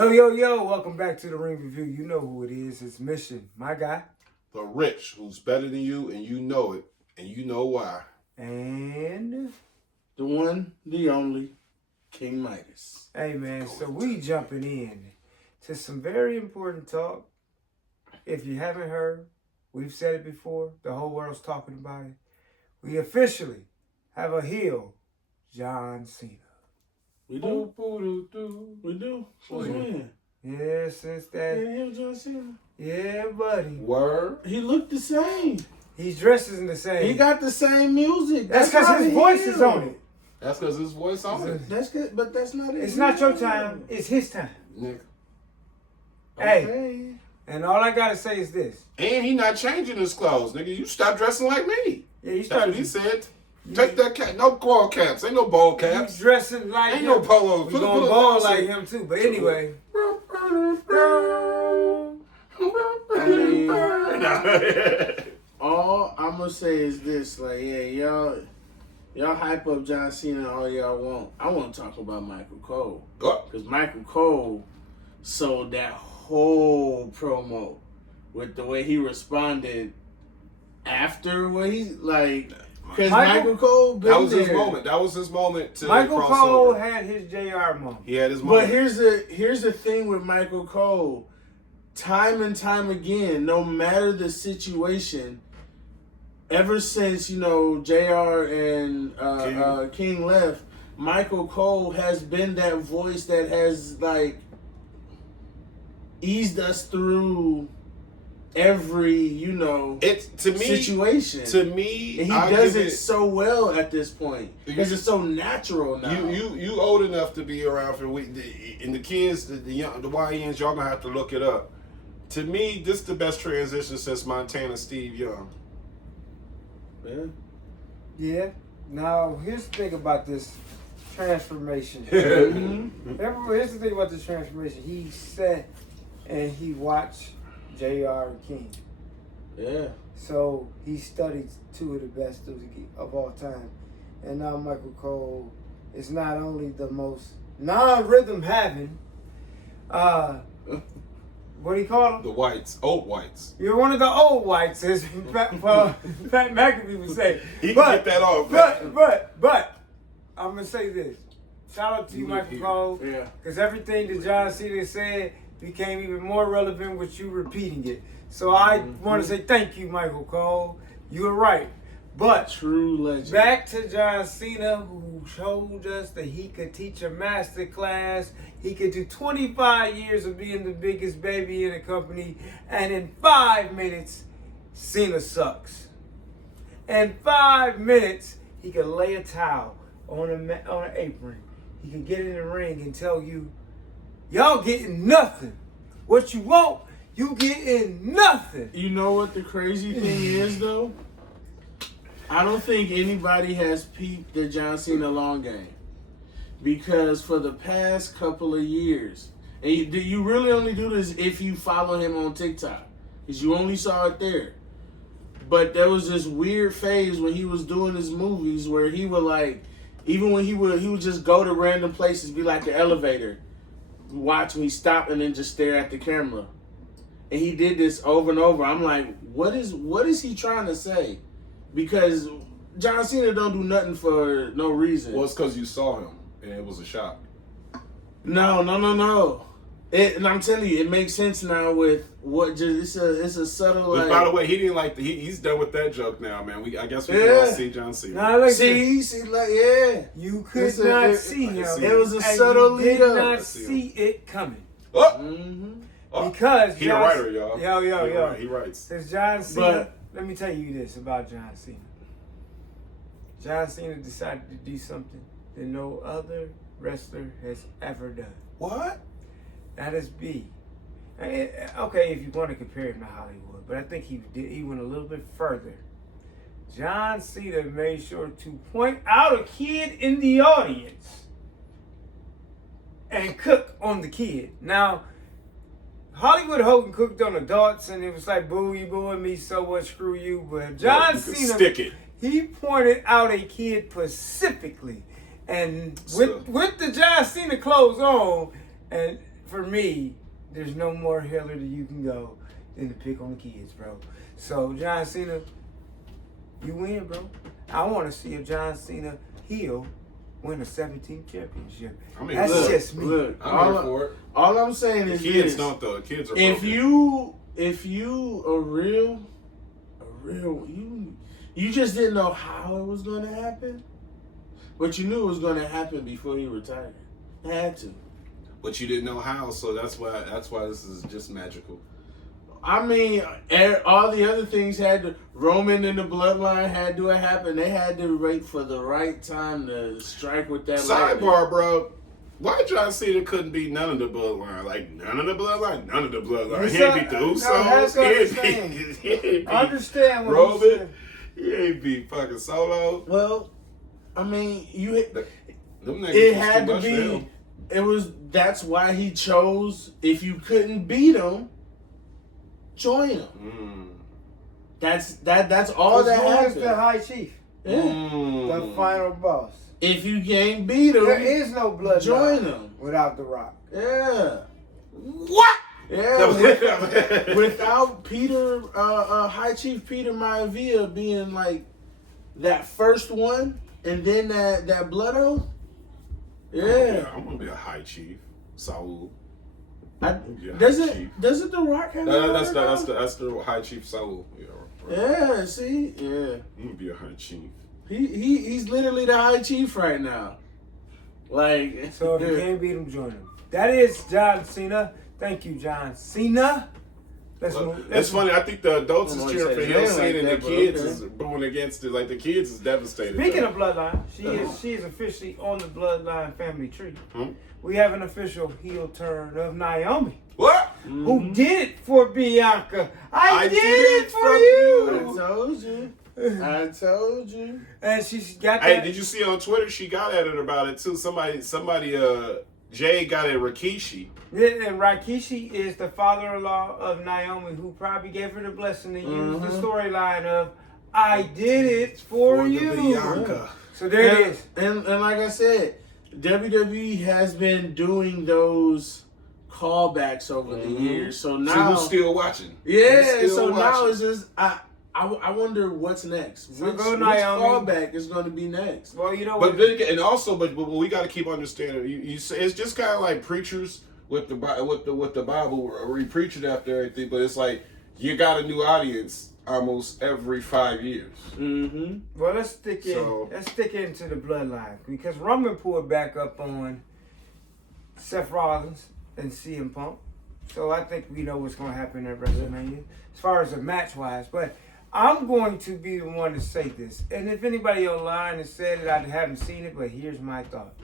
Yo, welcome back to the Ring Review. You know who it is. It's Mission, my guy. The Rich, who's better than you, and you know it, and you know why. And the one, the only, King Midas. Hey, man, so we jumping in to some very important talk. If you haven't heard, we've said it before. The whole world's talking about it. We officially have a heel, John Cena. We do. We do. Since when? Yeah, since that. Yeah, John Cena. Yeah, buddy. Word. He looked the same. He's dresses the same. He got the same music. That's because his voice is on it. That's because his voice on it. That's good, but that's not it. It's not your time. It's his time. Nigga. Hey. Okay. And all I gotta say is this. And he not changing his clothes, nigga. You stop dressing like me. Yeah, you That's started. what he said. Take that cap. No ball caps. Ain't no ball caps. You dressing like Ain't him. no polos. You gonna ball like him too. But anyway. All I'm gonna say is this, like, yeah, y'all hype up John Cena all y'all want. I want to talk about Michael Cole. Because Michael Cole sold that whole promo with the way he responded after what he, like, because Michael Cole been That was there. his moment. That was his moment to Michael cross Cole over. had his JR moment. He had his moment. But here's the thing with Michael Cole. Time and time again, no matter the situation, ever since, JR and King left, Michael Cole has been that voice that has, like, eased us through every, situation. To me, and he does it so well at this point because it's so natural now. You old enough to be around for and the kids, the young, the YNs, y'all gonna have to look it up. To me, this is the best transition since Montana Steve Young. Yeah. Now, here's the thing about this transformation. Here's the thing about this transformation. He sat and he watched JR and King. Yeah. So he studied two of the best of all time. And now Michael Cole is not only the most non-rhythm having, what do you call them? The whites, old whites. You're one of the old whites, as Pat McAfee would say. He can get that off. But I'm gonna say this. Shout out to you, Michael Cole. Yeah. Because everything that John Cena said became even more relevant with you repeating it. So I want to say thank you, Michael Cole. You were right. But true legend. Back to John Cena, who showed us that he could teach a master class. He could do 25 years of being the biggest baby in the company, and in 5 minutes, Cena sucks. In 5 minutes, he could lay a towel on an apron. He could get in the ring and tell you, y'all getting nothing. What you want, you getting nothing. You know what the crazy thing is, though? I don't think anybody has peeped the John Cena long game. Because for the past couple of years, and you really only do this if you follow him on TikTok. Because you only saw it there. But there was this weird phase when he was doing his movies where he would, like, even when he would just go to random places, be like the elevator. Watch me stop and then just stare at the camera. And he did this over and over. I'm like, what is he trying to say? Because John Cena don't do nothing for no reason. Well, it's because you saw him, and it was a shock. No. And I'm telling you, it makes sense now with what just it's a subtle. But by the way, he didn't like he's done with that joke now, man. I guess we can all see John Cena. Now, see, you could not see him. It was a subtle lead You did up. not see it coming. Oh. Because he a writer, y'all. Yo. He writes. Because John Cena, let me tell you this about John Cena. John Cena decided to do something that no other wrestler has ever done. What? That is B. Okay, if you want to compare him to Hollywood, but I think he went a little bit further. John Cena made sure to point out a kid in the audience and cook on the kid. Now, Hollywood Hogan cooked on adults, and it was like, boo, you booing me, so what, screw you. But John Cena, stick it. He pointed out a kid specifically. And with the John Cena clothes on, and for me, there's no more healer that you can go than to pick on the kids, bro. So John Cena, you win, bro. I want to see a John Cena heel win a 17th championship. I mean, that's look, just me. Look, I'm here for it. All I'm saying The is kids this. don't though. The kids are If broken. you a real you just didn't know how it was going to happen, but you knew it was going to happen before he retired. It had to. But you didn't know how, so that's why this is just magical. I mean, all the other things had to. Roman and the bloodline had to happen. They had to wait for the right time to strike with that. Sidebar, bro. Why John Cena couldn't beat none of the bloodline? Like, none of the bloodline? None of the bloodline. He ain't beat the Usos. He ain't beat I understand what Roman. you're saying. He ain't beat fucking Solo. Well, I mean, Them niggas it was had too to much for be. him. It was. That's why he chose. If you couldn't beat him, join him. That's all that Who is happened. the high chief? Yeah. The final boss. If you can't beat him, There is no blood join him. without The Rock. Yeah. What? Yeah. Without Peter, High Chief Peter Maivia being like that first one, and then that blood oath. Yeah. I'm gonna be a high chief. Saul. Doesn't The Rock have That's the high chief Saul. Yeah. Right. Yeah. See. Yeah. I'm gonna be a high chief. He's literally the High Chief right now. Like. So if you can't beat him, join him. That is John Cena. Thank you, John Cena. Let's move. It's funny. I think the adults is cheering for him, like and the that, kids okay. is booing against it. Like the kids is devastated. Speaking of bloodline, she is officially on the bloodline family tree. Hmm? We have an official heel turn of Naomi, What? who did it for Bianca. I did it for you. I told you. And she's got Hey, that. did you see on Twitter? She got at it about it too. Somebody. Jay got at Rikishi. And Rikishi is the father-in-law of Naomi, who probably gave her the blessing to use the storyline of "I did it for you." Bianca. So there it is. And like I said, WWE has been doing those callbacks over the years. So See now, who's still watching? yeah. Who's still So now watching? it's just I wonder what's next. So Which go Naomi. callback is going to be next? Well, you know But what? then again, and also, but we got to keep understanding. You say it's just kind of like preachers with the Bible, re-preach it after everything. But it's like you got a new audience almost every 5 years. Mm-hmm. Well, let's stick in. So- Let's stick into the bloodline because Roman pulled back up on Seth Rollins and CM Punk. So I think we know what's going to happen at WrestleMania as far as the match wise. But I'm going to be the one to say this. And if anybody online has said it, I haven't seen it, but here's my thought.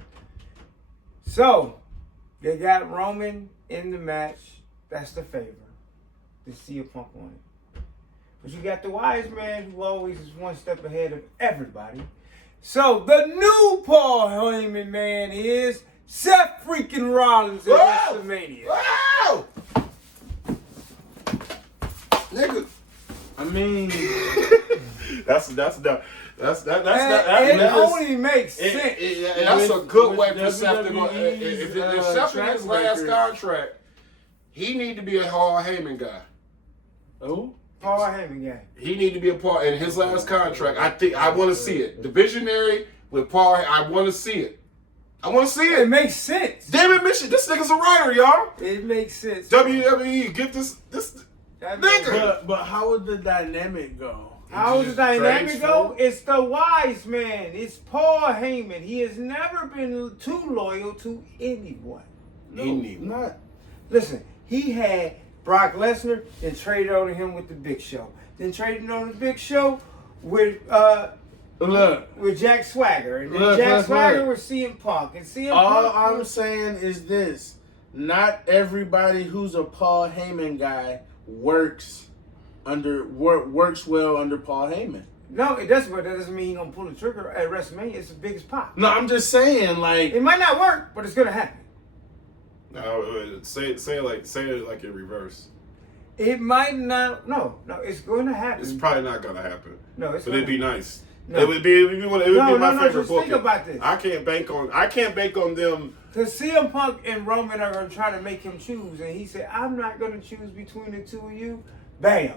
So, they got Roman in the match. That's the favor. The CM Punk won it. But you got the wise man who always is one step ahead of everybody. So, the new Paul Heyman man is Seth freaking Rollins at WrestleMania. Wow! Nigga. I mean, That's And that it only makes sense. that's a good With way for Seth to go. WWE's, If Seth in his last track record. contract, he need to be a Hall Heyman guy. oh, Paul Heyman guy. He need to be a part in his last contract. I want to see it. The visionary with Paul. I want to see it. I want to see It it. makes sense. David Mission, this nigga's a writer, y'all. It makes sense. WWE, get this. That nigga. but how would the dynamic go? How does the dynamic Trades go? for- It's the wise man. It's Paul Heyman. He has never been too loyal to anyone. Not. Listen, he had Brock Lesnar, then traded on him with the Big Show. Then traded on the Big Show with Jack Swagger. And then Jack Swagger with CM Punk. And CM All Punk I'm was- saying is this: not everybody who's a Paul Heyman guy works well under Paul Heyman. No, it doesn't, but that doesn't mean he's gonna pull the trigger at WrestleMania. It's the biggest pop. No, I'm just saying, like, It might not work, but it's gonna happen. No, say it like in reverse. It might not. No, it's going to happen. It's probably not gonna happen. No, it's But gonna it'd be nice. No. It would be my favorite just booking. think about this. I can't bank on them. Because CM Punk and Roman are going to try to make him choose. And he said, I'm not going to choose between the two of you. Bam.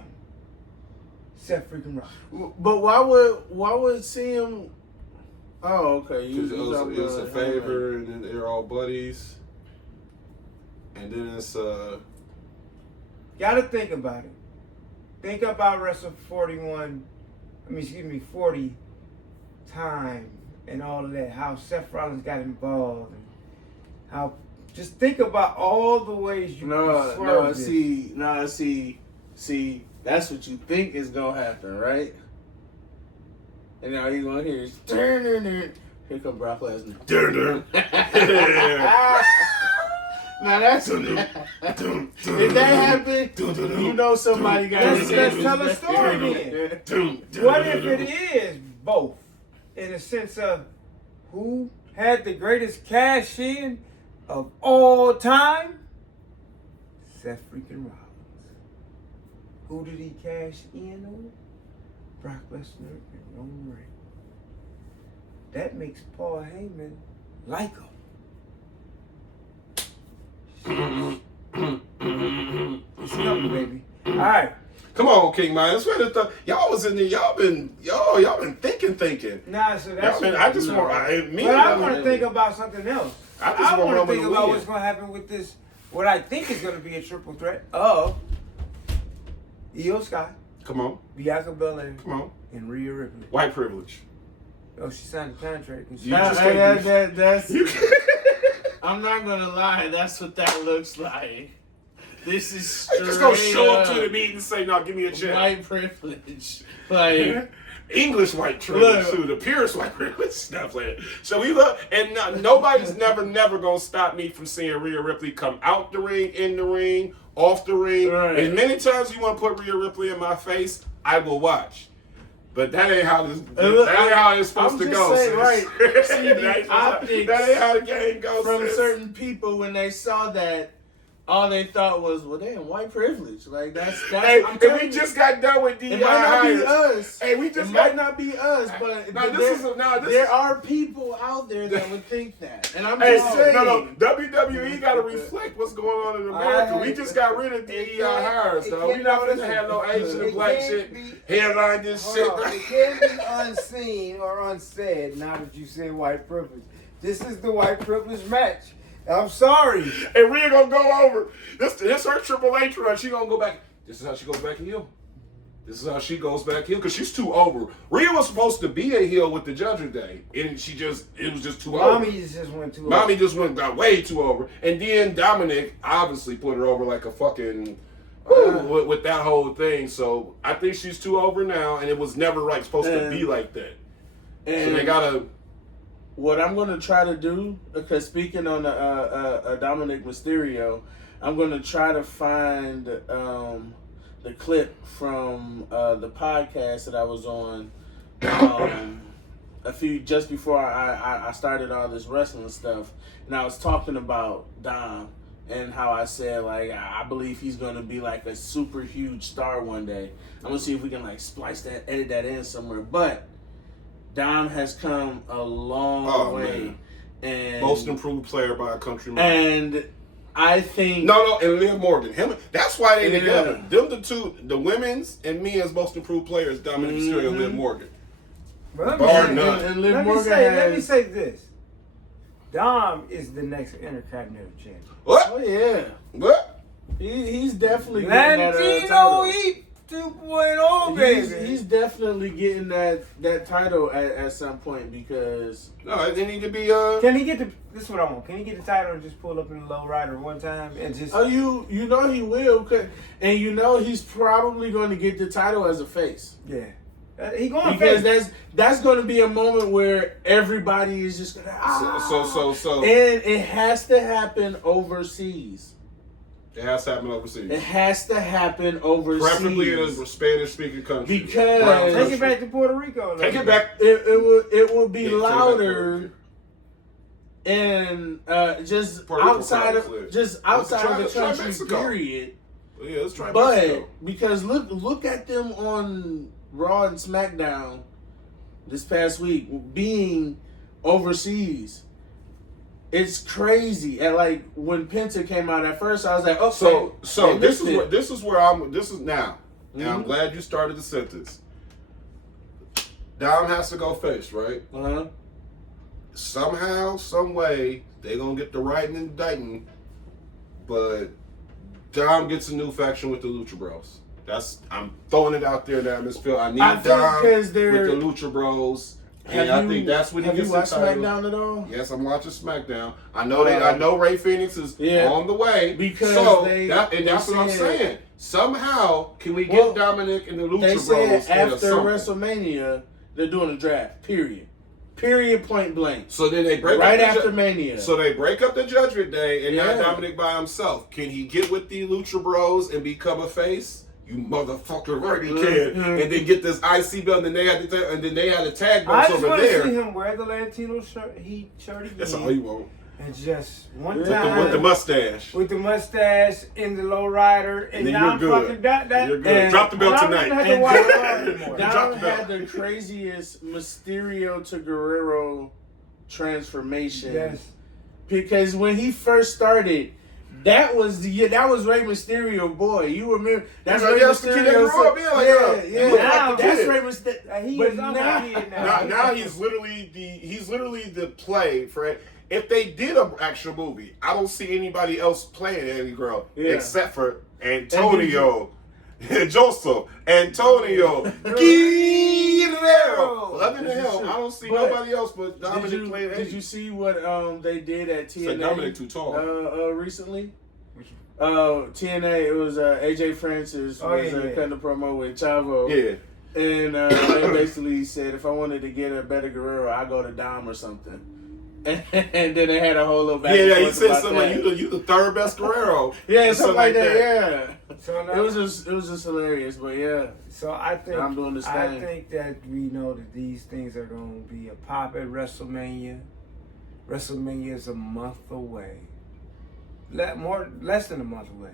Seth freaking Rollins. But why would CM? Oh, okay. Because it was a favor, and then they're all buddies. And then it's Got to think about it. Think about Wrestle 40 time and all of that. How Seth Rollins got involved. And how, just think about all the ways you can swerve this. See, that's what you think is going to happen, right? And now you're going to hear is, here come Brock Lesnar. Now that's if that happened, you know somebody got Let's tell a story then. What if it is both? In the sense of who had the greatest cash in of all time? Seth freaking Rollins. Who did he cash in on? Brock Lesnar and Roman Reigns. That makes Paul Heyman like him. It's coming, baby. All right. Come on, King Midas. Y'all was in there. Y'all been thinking. Nah, so that's. I just want. But I want to think about something else. I want to think about win. what's going to happen with this. What I think is going to be a triple threat of Io Sky, Come on, Bianca Belair, come on. and Rhea Ripley. White privilege. Oh, she signed a contract. And she You just can't that's. I'm not gonna lie. That's what that looks like. This is straight just gonna show up to the meeting and say, "No, give me a check." White privilege, like English white privilege too, the purest white privilege. Not playing. So we look, and nobody's never gonna stop me from seeing Rhea Ripley come out the ring, in the ring, off the ring. Right. As many times you want to put Rhea Ripley in my face, I will watch. But that ain't how it's supposed to go. Saying, right. See, that ain't how the game goes. From certain people, when they saw that, all they thought was, well, damn, white privilege. Like, that's Hey, and we just got done with DI. It might not be us. Hey, we just might not be us, but there are people out there that would think that. And I'm just saying. No, WWE got to reflect what's going on in America. We just got rid of DEI hires, though. We're not going to have no Asian and black shit. Headline this shit. It can't be unseen or unsaid now that you say white privilege. This is the white privilege match. I'm sorry. And Rhea gonna go over. This her Triple H run. She gonna go back. This is how she goes back heel. This is how she goes back heel because she's too over. Rhea was supposed to be a heel with the Judgment Day, and it was just too over. Mommy just went too over. Got way too over. And then Dominic obviously put her over like a fucking with that whole thing. So I think she's too over now, and it was never supposed to be like that. And so they gotta. What I'm going to try to do, because speaking on Dominic Mysterio, I'm going to try to find the clip from the podcast that I was on just before I started all this wrestling stuff, and I was talking about Dom and how I said, like, I believe he's going to be like a super huge star one day. I'm going to see if we can edit that in somewhere, but Dom has come a long way. Man. And most improved player by a country mile. And I think and Liv Morgan. That's why they together. Them the two, the women's and me as most improved players, Dominic Mysterio and Liv Morgan. Let me say this. Dom is the next Intercontinental champion. What? Oh yeah. What? He's definitely Latino Heat 2.0, baby. He's definitely getting that title at some point because they need to be. Can he get this is what I want. Can he get the title and just pull up in the low rider one time and just? Oh, you know he will, and you know he's probably going to get the title as a face. Yeah. He going because that's going to be a moment where everybody is just going to So and it has to happen overseas. It has to happen overseas. It has to happen overseas. Preferably in a Spanish-speaking country. Because take it back to Puerto Rico. Take it back. It will be louder, and just outside of the country. Period. Yeah, let's try. But because look at them on Raw and SmackDown this past week, being overseas. It's crazy. And like when Penta came out at first, I was like, okay. So they this missed is it. this is where I'm. This is now. And I'm Mhm. glad you started the sentence. Dom has to go face, right? Uh-huh. Somehow, some way, they gonna get the right indicting, but Dom gets a new faction with the Lucha Bros. I'm throwing it out there now, Miss Phil. I need Dom with the Lucha Bros. And I think that's when he gets the title. Have you watched SmackDown at all? Yes, I'm watching SmackDown. I know Ray Phoenix is on the way. Because that's what I'm saying. Somehow, can we get Dominic and the Lucha they Bros? They said after WrestleMania, they're doing a draft. Period, point blank. So then they break right up after Mania. So they break up the Judgment Day, and now Dominic by himself. Can he get with the Lucha Bros and become a face? You motherfucker, right? He can. And then get this IC belt, and then they had a tag belts over there. I just want to see him wear the Latino shirt again. That's all you want. And just one time with the mustache. With the mustache in the low rider, and then now you're good. You're good. Drop the belt tonight. Dom had the craziest Mysterio to Guerrero transformation. Yes. Because when he first started, that was Rey Mysterio, boy. You remember? That's Rey Mysterio. Now that's Rey Mysterio. But now he's literally the play for it. If they did an actual movie, I don't see anybody else playing Eddie Guerrero except for Antonio, Joseph, Antonio, Guerrero. Other than him, I don't see nobody else but Dominic playing Eddie. Did you see what they did at TNA? Dominic too tall. Recently. TNA. It was AJ Francis was cutting a promo with Chavo. Yeah. And they basically said if I wanted to get a better Guerrero, I go to Dom or something. And then they had a whole little back and forth. He said something like you the third best Guerrero. Something like that. Yeah. So now, it was just hilarious, but yeah. So I think I'm doing this thing. I think that we know that these things are going to be a pop at WrestleMania. WrestleMania is a month away. Less than a month away.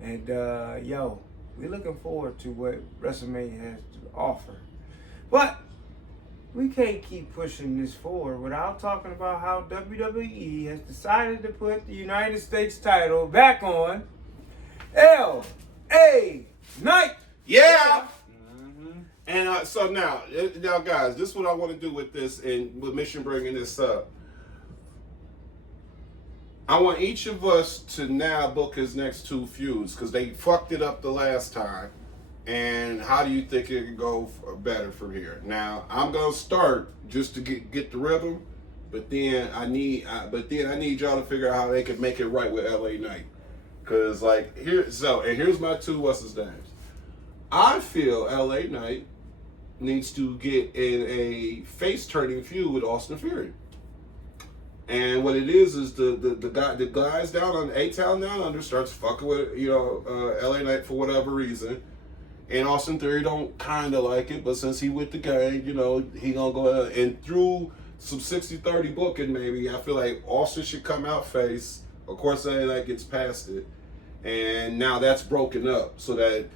And we're looking forward to what WrestleMania has to offer. But we can't keep pushing this forward without talking about how WWE has decided to put the United States title back on L.A. Knight. Yeah. Mm-hmm. And so now, guys, this is what I want to do with this, and with Mission bringing this up. I want each of us to now book his next two feuds because they fucked it up the last time. And how do you think it can go better from here? Now I'm gonna start just to get the rhythm, but then I need y'all to figure out how they can make it right with LA Knight. Cause here's my two what's his names. I feel LA Knight needs to get in a face turning feud with Austin Theory. And what it is the guys down on A-Town Down Under starts fucking with LA Knight for whatever reason. And Austin Theory don't kind of like it, but since he with the gang, he gonna go ahead. And through some 60-30 booking, maybe, I feel like Austin should come out face. Of course, that gets past it. And now that's broken up so that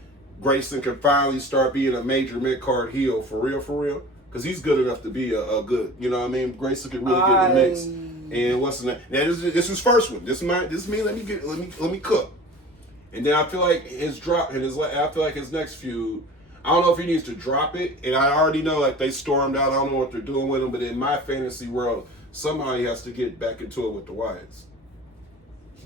Grayson can finally start being a major mid-card heel for real. Because he's good enough to be a good, Grayson can really get in the mix. And what's his name? Now, this is his first one. This is me. Let me cook. And then I feel like his next feud, I don't know if he needs to drop it. And I already know they stormed out. I don't know what they're doing with him. But in my fantasy world, somehow he has to get back into it with the Wyatts.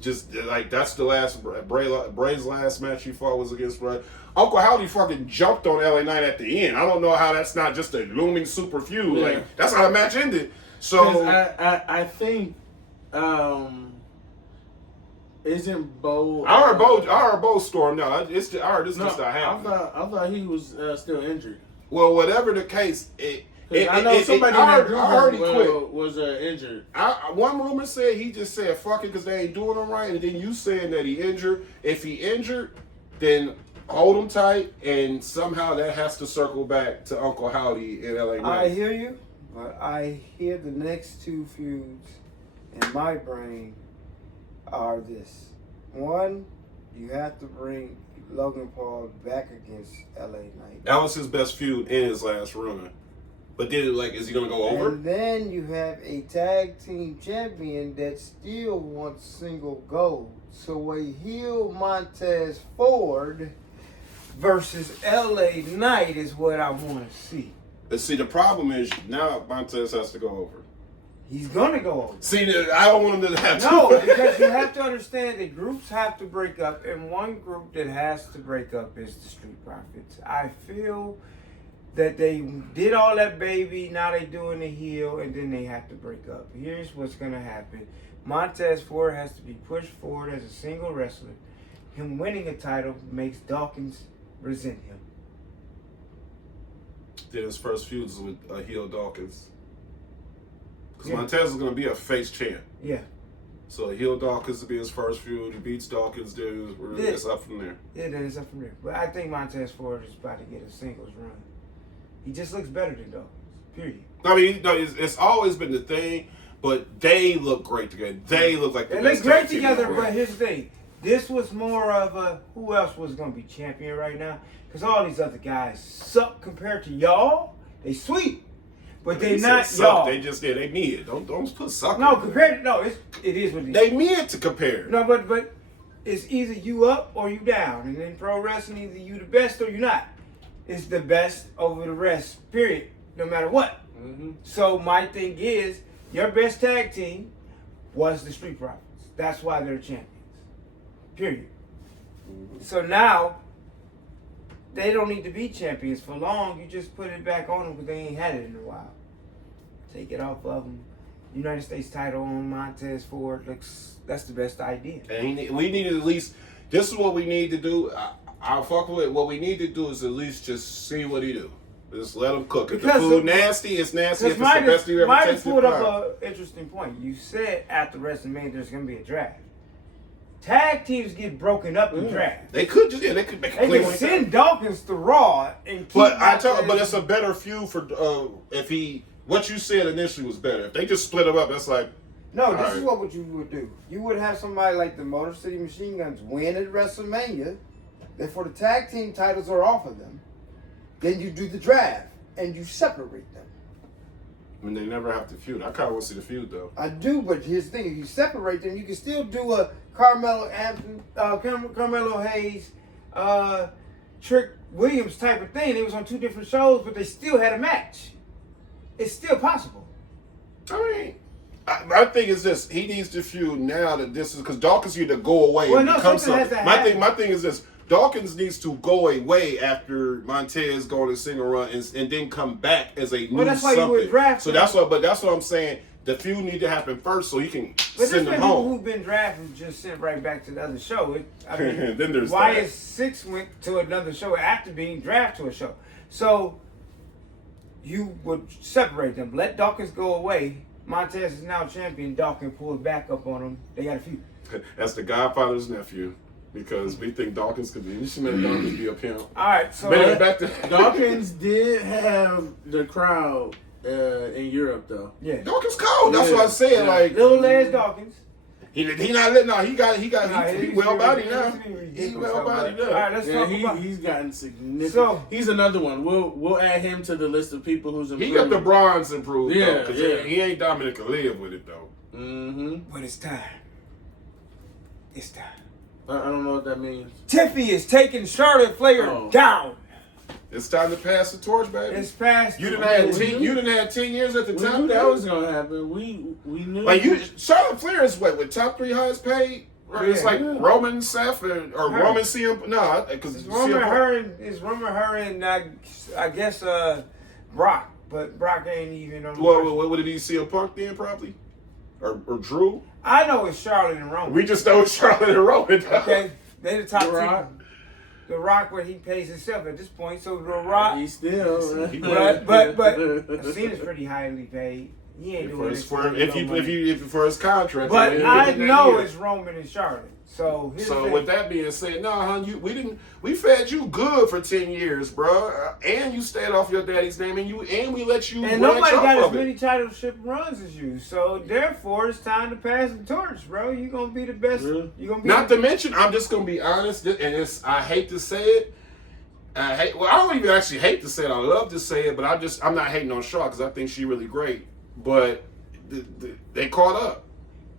Just that's the last Bray's last match he fought was against Bray. Uncle Howdy fucking jumped on LA Knight at the end. I don't know how that's not just a looming super feud. Yeah. That's how the match ended. So I think. Isn't Bo? I heard Bo stormed out. I heard this just not happening. I thought he was still injured. Well, whatever the case, I know somebody I heard he quit. Was injured. One rumor said he just said fuck it because they ain't doing him right, and then you saying that he injured. If he injured, then hold him tight, and somehow that has to circle back to Uncle Howdy in LA Knight. I hear you, but I hear the next two feuds in my brain are this. One, you have to bring Logan Paul back against LA Knight. That was his best feud in his last run. But then, like, is he gonna go over? And then you have a tag team champion that still wants single gold. So a heel Montez Ford versus LA Knight is what I want to see. But see, the problem is now Montez has to go over. He's gonna go over. See, I don't want him to have to. No, because you have to understand that groups have to break up, and one group that has to break up is the Street Profits. I feel that they did all that baby, now they doing the heel, and then they have to break up. Here's what's gonna happen. Montez Ford has to be pushed forward as a single wrestler. Him winning a title makes Dawkins resent him. Then his first feud is with heel Dawkins. Because Yeah. Montez is going to be a face champ. Yeah. So heel Dawkins will be his first feud. He beats Dawkins, then it's up from there. Yeah, then it's up from there. But I think Montez Ford is about to get a singles run. He just looks better than Dawkins. Period. I mean, no, it's always been the thing, but they look great together. They look like the They best look great tag team together, in the world. but here's the thing. This was more of a, who else was going to be champion right now? Because all these other guys suck compared to y'all. They sweet, but they not suck. y'all. They just they mid. Don't put suck. No, in there. compared to, no, it is what it is. They mid to compare. No, but it's either you up or you down. And in pro wrestling, either you the best or you not. It's the best over the rest, period, no matter what. Mm-hmm. So my thing is, your best tag team was the Street Profits. That's why they're champions. Period. So now, they don't need to be champions for long. You just put it back on them because they ain't had it in a while. Take it off of them. United States title on Montez Ford that's the best idea. And we need to at least. This is what we need to do. I'll fuck with it. What we need to do is at least just see what he do. Just let him cook. If the food nasty, it's nasty. If it's the best you ever Might tasted, pulled up fine. an interesting point. You said after WrestleMania there's going to be a draft. Tag teams get broken up in draft. They could just they could make a They clean can one. send Dawkins to Raw and keep. But it's a better feud for if he. What you said initially was better. If they just split him up, that's like. No, this is what you would do. You would have somebody like the Motor City Machine Guns win at WrestleMania. Therefore, the tag team titles are off of them. Then you do the draft and you separate them. I mean, they never have to feud. I kind of want to see the feud though. I do, but here's the thing: if you separate them, you can still do a Carmelo Hayes, Trick Williams type of thing. It was on two different shows, but they still had a match. It's still possible. I mean, my thing is this: he needs to feud now that this is because Dawkins need to go away Well, and no, become something has something. to happen. My thing is this: Dawkins needs to go away after Montez go on a single run and then come back as a new that's why you something. would draft So him. that's what I'm saying. The feud need to happen first so he can But there's send been them people home. who've been drafted and just sent right back to the other show. Then there's why that. is Six went to another show after being drafted to a show? So you would separate them. Let Dawkins go away. Montez is now champion. Dawkins pulls back up on him. They got a feud. That's the Godfather's nephew. Because we think Dawkins could be. You should make Dawkins be a pimp. All right, so But anyway, back to Dawkins did have the crowd in Europe though. yeah, Dawkins cold. That's what I'm saying. Yeah. Like little Les Dawkins. he not letting. No, he well bodied now. He's He well bodied All right, now. let's Yeah, talk about. he's gotten significant. So- he's another one. We'll add him to the list of people who's improved. He got the bronze improved. Yeah, though, 'cause yeah. He ain't Dominic Aliyev with it though. Mm-hmm. But it's time. It's time. I don't know what that means. Tiffy is taking Charlotte Flair Oh. down. It's time to pass the torch, baby. It's past. You didn't have 10. You didn't have 10 years at the We time. knew that though? was gonna happen. We knew. Like Charlotte Flair is what with top 3 highest paid. Or it's Yeah. like Roman Seth or Her. Roman CM. No, because It's Roman her and I guess Brock, but Brock ain't even on. What did he CM Punk then probably, or Drew? I know it's Charlotte and Roman. We just know it's Charlotte and Roman. Okay, they the top The Rock. two. The Rock, where he pays himself at this point. So the Rock, He still. but Cena's pretty highly paid. He ain't doing this for his contract. But yeah, I that know year. it's Roman and Charlotte. So here's the So thing. with that being said, no, hon, we fed you good for 10 years, bro, and you stayed off your daddy's name, and we let you. And branch nobody off got as of it. many titleship runs as you. So therefore, it's time to pass the torch, bro. You're gonna be the best. Really? You're gonna be Not to mention, I'm just gonna be honest, and I hate to say it, Well, I don't even actually hate to say it. I love to say it, but I'm not hating on Shaw because I think she's really great. But they caught up.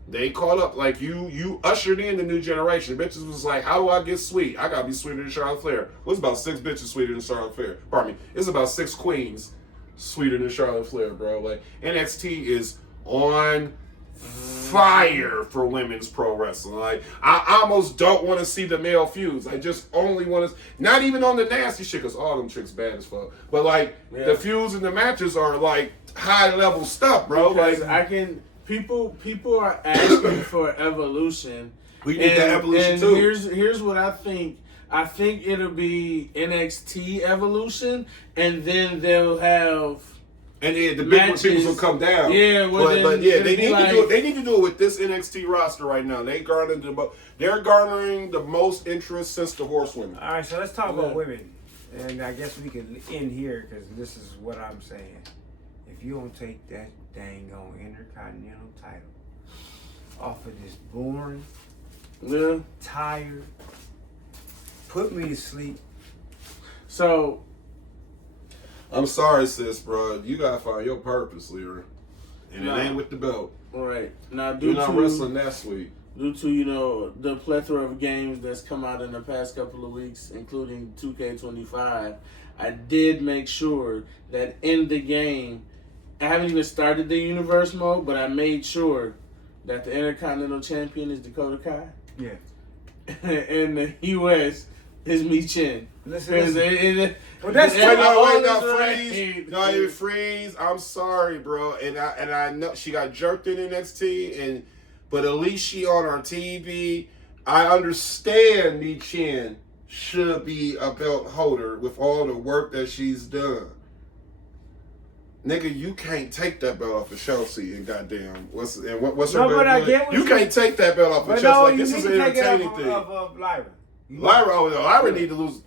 They caught up. Like you ushered in the new generation. Bitches was like, how do I get sweet? I gotta be sweeter than Charlotte Flair. What's about 6 bitches sweeter than Charlotte Flair? Pardon me. It's about 6 queens sweeter than Charlotte Flair, bro. Like NXT is on fire for women's pro wrestling. Like I almost don't want to see the male feuds. I just only want to, not even on the nasty shit, because all them chicks bad as fuck. But like the feuds and the matches are like high level stuff, bro. Because like people are asking for evolution. We need that evolution too. Here's what I think. I think it'll be NXT evolution, and then they'll have. And yeah, the big people will come down. Yeah, but yeah, they need to do it. They need to do it with this NXT roster right now. They're garnering the most interest since the Horsewomen. All right, so let's talk about women, and I guess we can end here because this is what I'm saying. If you don't take that dang on Intercontinental title off of this boring, tired, put me to sleep. So. I'm sorry, sis, bro. You gotta find your purpose, Lyra. And it ain't with the belt. All right. Now, you're not wrestling that sweet. Due to, the plethora of games that's come out in the past couple of weeks, including 2K25, I did make sure that in the game, I haven't even started the universe mode, but I made sure that the Intercontinental Champion is Dakota Kai. Yeah. And the US is Mi Chin. Listen. Well, that's freeze. No, you freeze. I'm sorry, bro. And I know she got jerked in NXT, but at least she on our TV. I understand Mi Chin should be a belt holder with all the work that she's done. Nigga, you can't take that belt off of Chelsea and goddamn what's her belt? You can't take that belt off of Chelsea. Like this is an entertaining thing. Of Lyra. Lyra need to lose.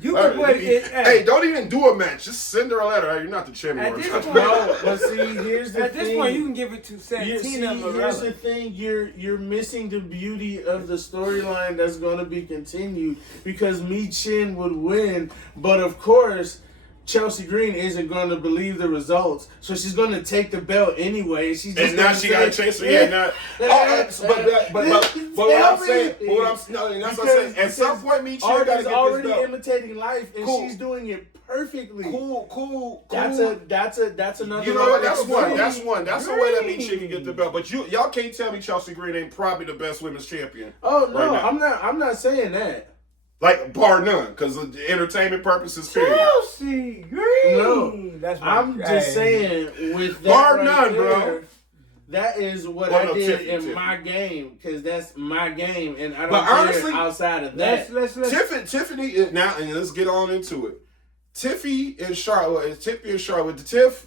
You can put it. Hey, don't even do a match. Just send her a letter. Hey, you're not the champion. At this point, but see, here's the thing. At this point, you can give it to Santina. Here's the thing. You're missing the beauty of the storyline that's going to be continued because Mi Chin would win, but of course, Chelsea Green isn't going to believe the results, so she's going to take the belt anyway. And now she got a chance to but what I'm saying, that's what I'm saying. At some point, Mi Chin got to get this belt. Already imitating life, and she's doing it perfectly. Cool. That's another. You know what? That's one. That's the way that Mi Chin can get the belt. But y'all can't tell me Chelsea Green ain't probably the best women's champion. Oh no, I'm not saying that. Like, bar none, because of the entertainment purposes, period. Chelsea Green! No, I'm just saying, with that bar none, bro. That is what I did in my game, because that's my game, and I don't care outside of that. Tiffany, now, and let's get on into it. Tiffy and Charlotte, the Tiff,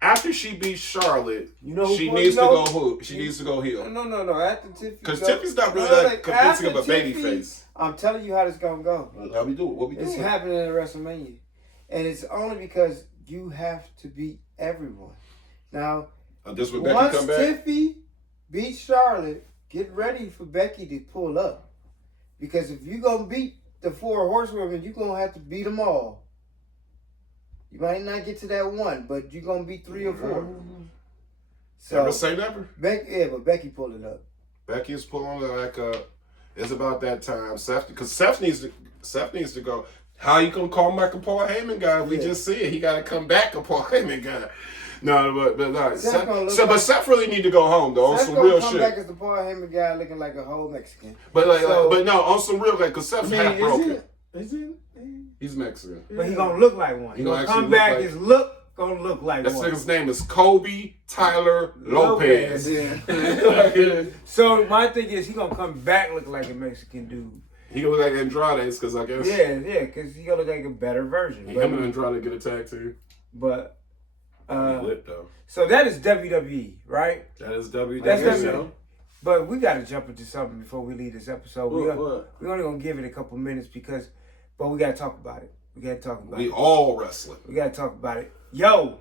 after she beats Charlotte, she needs to go hoop. She needs to go heel. No. After Tiffy, because Tiffy's not really that convincing of a baby face. I'm telling you how this gonna go. How we do it? What we do? It's happening in WrestleMania, and it's only because you have to beat everyone. Now, once Tiffy beats Charlotte, get ready for Becky to pull up, because if you gonna beat the 4 horsewomen, you gonna have to beat them all. You might not get to that one, but you're gonna beat 3 or 4. So never say never. But Becky pulled it up. Becky is pulling it back up. It's about that time. Because Seth needs to go. How you gonna call Mike a Paul Heyman guy? We just see it. He got to come back a Paul Heyman guy. No, but no. But Seth really need to go home though. On some real shit. Come back as the Paul Heyman guy, looking like a whole Mexican. But no, on some real because Seth's half broken. Is it? He's Mexican. But he gonna look like one. He gonna come back. His look gonna look like one. That nigga's name is Kobe Tyler Lopez. Yeah. So my thing is, he gonna come back looking like a Mexican dude. He gonna look like Andrade's, because I guess. Yeah, because he gonna look like a better version. Him and Andrade get a tag team. But lit though. So that is WWE, right? That is WWE. That's WWE. But we gotta jump into something before we leave this episode. We're only gonna give it a couple minutes but we gotta talk about it. We all wrestling. We gotta talk about it. Yo,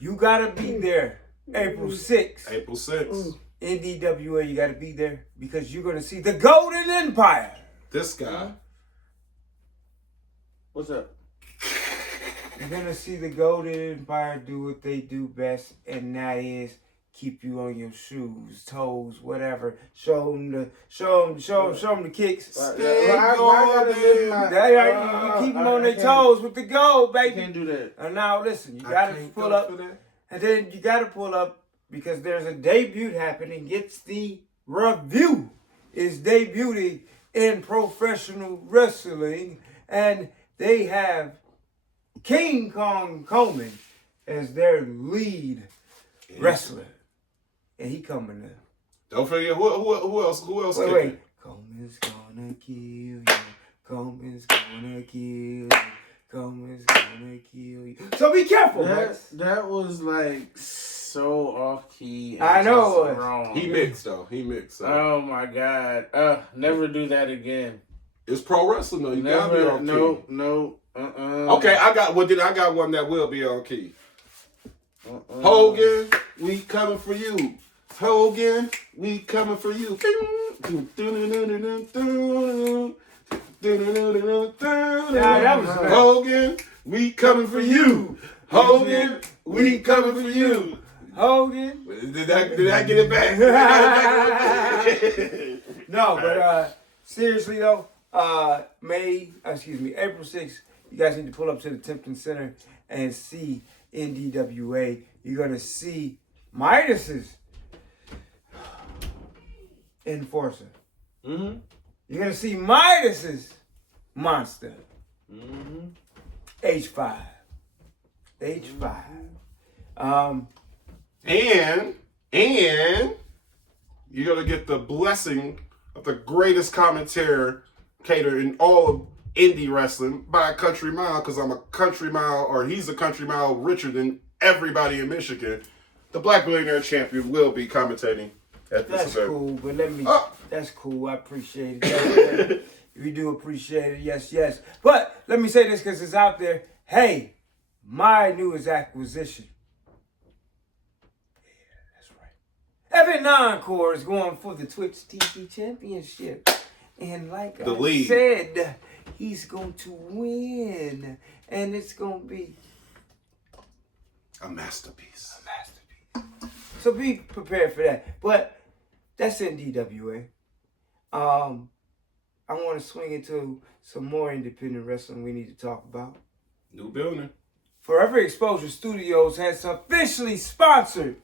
you gotta be there April 6th. April 6th. NDWA, you gotta be there because you're gonna see the Golden Empire. This guy. What's up? You're gonna see the Golden Empire do what they do best, and that is keep you on your shoes, toes, whatever. Show them the kicks. Stay I gotta live my. That right, you keep them on their toes with the gold, You baby. can't do that. And now listen, you I gotta can't pull go up, for that. and then you gotta pull up because there's a debut happening. Gets the review is debuting in professional wrestling, and they have King Kong Coleman as their lead wrestler, and he coming up. Don't forget who else? Who else? Wait. Coleman's gonna kill you. Coleman's gonna kill you. Coleman's gonna kill you. So be careful, Max. That was like so off key. I know it was. Wrong. He mixed though. Oh my God! Never do that again. It's pro wrestling though. You gotta be on key. No. Okay, I got one that will be on key. Hogan, we coming for you. Hogan, we coming for you. Hogan, we coming for you. Hogan, we coming for you. Hogan. Did I get it back? No, but seriously though, April 6th, you guys need to pull up to the Tempton Center and see NDWA. You're gonna see Midas's Enforcer. Mm-hmm. You're gonna see Midas's Monster. Mm-hmm. H5. And you're gonna get the blessing of the greatest commentator in all of indie wrestling by a country mile, because I'm a country mile, or he's a country mile richer than everybody in Michigan. The Black Billionaire Champion will be commentating at this That's event. cool, but that's cool. I appreciate it. We do appreciate it. Yes. But let me say this because it's out there. Hey, my newest acquisition. Yeah, that's right. Evan Encore is going for the Twitch TV Championship. And like The I lead. said, he's going to win. And it's going to be A masterpiece. So be prepared for that. But that's NDWA. I want to swing into some more independent wrestling we need to talk about. New building. Forever Exposure Studios has officially sponsored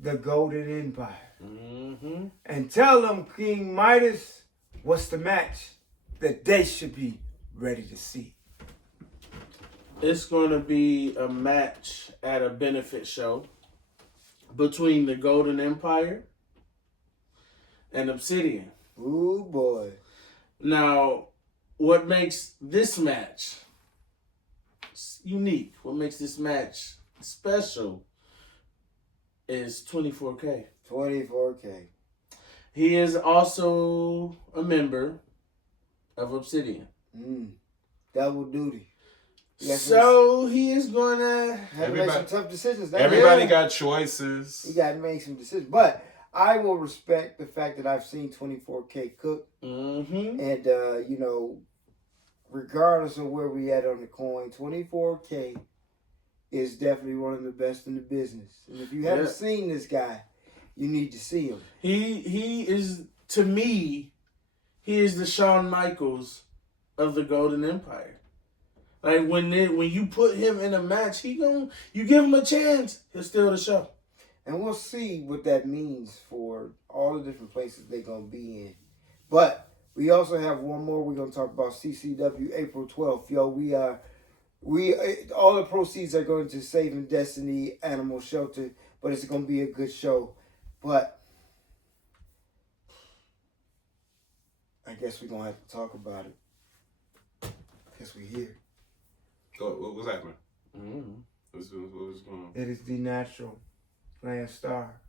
the Golden Empire. Mm-hmm. And tell them, King Midas, what's the match that they should be ready to see. It's going to be a match at a benefit show between the Golden Empire and Obsidian. Ooh, boy. Now, what makes this match unique, what makes this match special is 24K. 24K. He is also a member of Obsidian. Double duty. So he is going to Have to make some tough decisions. Everybody got choices. You got to make some decisions. But I will respect the fact that I've seen 24K cook. Mm-hmm. And, regardless of where we at on the coin, 24K is definitely one of the best in the business. And if you haven't seen this guy, you need to see him. He is, to me, he is the Shawn Michaels of the Golden Empire. Like when you put him in a match, you give him a chance, he'll steal the show. And we'll see what that means for all the different places they're going to be in. But we also have one more. We're going to talk about CCW April 12th. Yo, all the proceeds are going to Saving Destiny Animal Shelter, but it's going to be a good show. But I guess we're going to have to talk about it. Because we're here. What was happening? Mm-hmm. What was going on? It is The Natural playing Star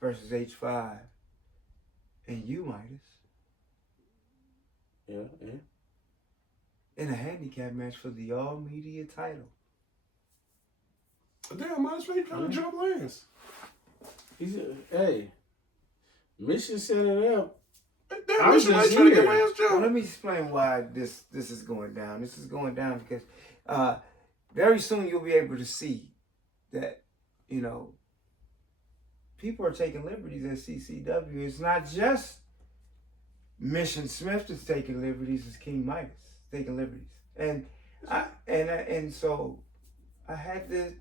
versus H5. And you, Midas. Yeah. In a handicap match for the All Media title. Damn, Midas Ray trying to jump lanes. He said, hey, Mission set it up Damn, I'm Mr. just White trying to get here. my ass Well, job. let me explain why this is going down. This is going down because very soon you'll be able to see that, you know, people are taking liberties at CCW. It's not just Mission Smith that's taking liberties; it's King Midas taking liberties, and so I had to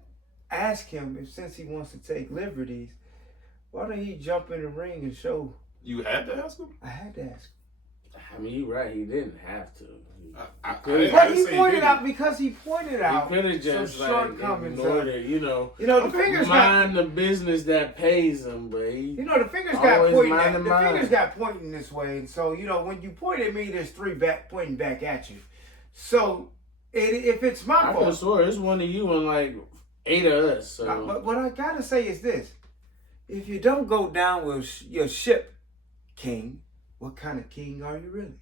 ask him if since he wants to take liberties, why don't he jump in the ring and show? You had to ask him? I had to ask him. I mean, you're right. He didn't have to. But he pointed out because he pointed out He could have just some shortcomings. ignored it, you know. The fingers mind the business that pays him, but he, the fingers got always pointing. mind The the fingers mind. got pointing this way, and so when you point at me, there's three back pointing back at you. So if it's my I could fault, have swore it's one of you and like 8 of us. So but what I gotta say is this: if you don't go down with your ship, King, what kind of king are you really?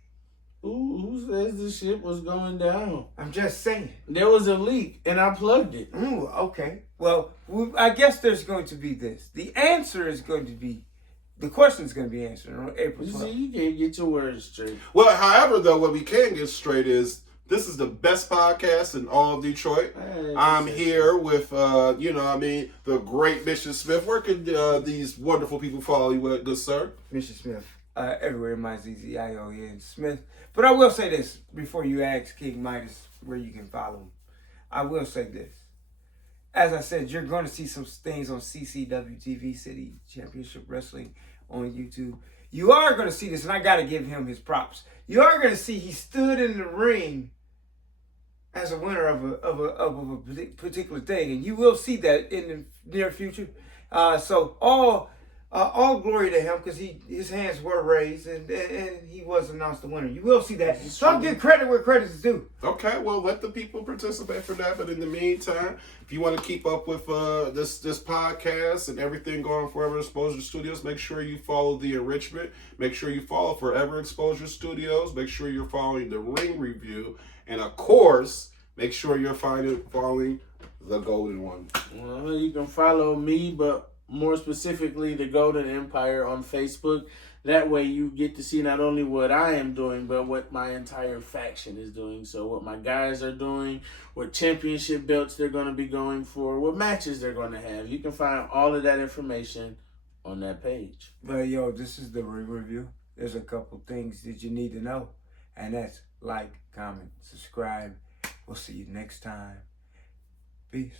who says the ship was going down? I'm just saying. There was a leak and I plugged it. Ooh, okay. Well, I guess there's going to be this. The answer is going to be, the question is going to be answered on April You 12th. see, you can't get your words straight. Well, however, though, what we can get straight is this is the best podcast in all of Detroit. I'm here with, the great Mission Smith. Where can these wonderful people follow you at, good sir? Mr. Smith. Everywhere, MyZZION Smith. But I will say this before you ask King Midas where you can follow him. I will say this. As I said, you're going to see some things on CCW TV, City Championship Wrestling on YouTube. You are going to see this, and I got to give him his props. You are going to see he stood in the ring as a winner of a particular thing, and you will see that in the near future. So all glory to him because his hands were raised and he was announced the winner. You will see that. So I'll give credit where credit is due. Okay, well, let the people participate for that. But in the meantime, if you want to keep up with this podcast and everything going Forever Exposure Studios, make sure you follow The Enrichment. Make sure you follow Forever Exposure Studios. Make sure you're following The Ring Review. And, of course, make sure you're following The Golden One. Well, you can follow me, but more specifically, the Golden Empire on Facebook. That way you get to see not only what I am doing, but what my entire faction is doing. So what my guys are doing, what championship belts they're going to be going for, what matches they're going to have. You can find all of that information on that page. But yo, this is the Ring Review. There's a couple things that you need to know. And that's like, comment, subscribe. We'll see you next time. Peace.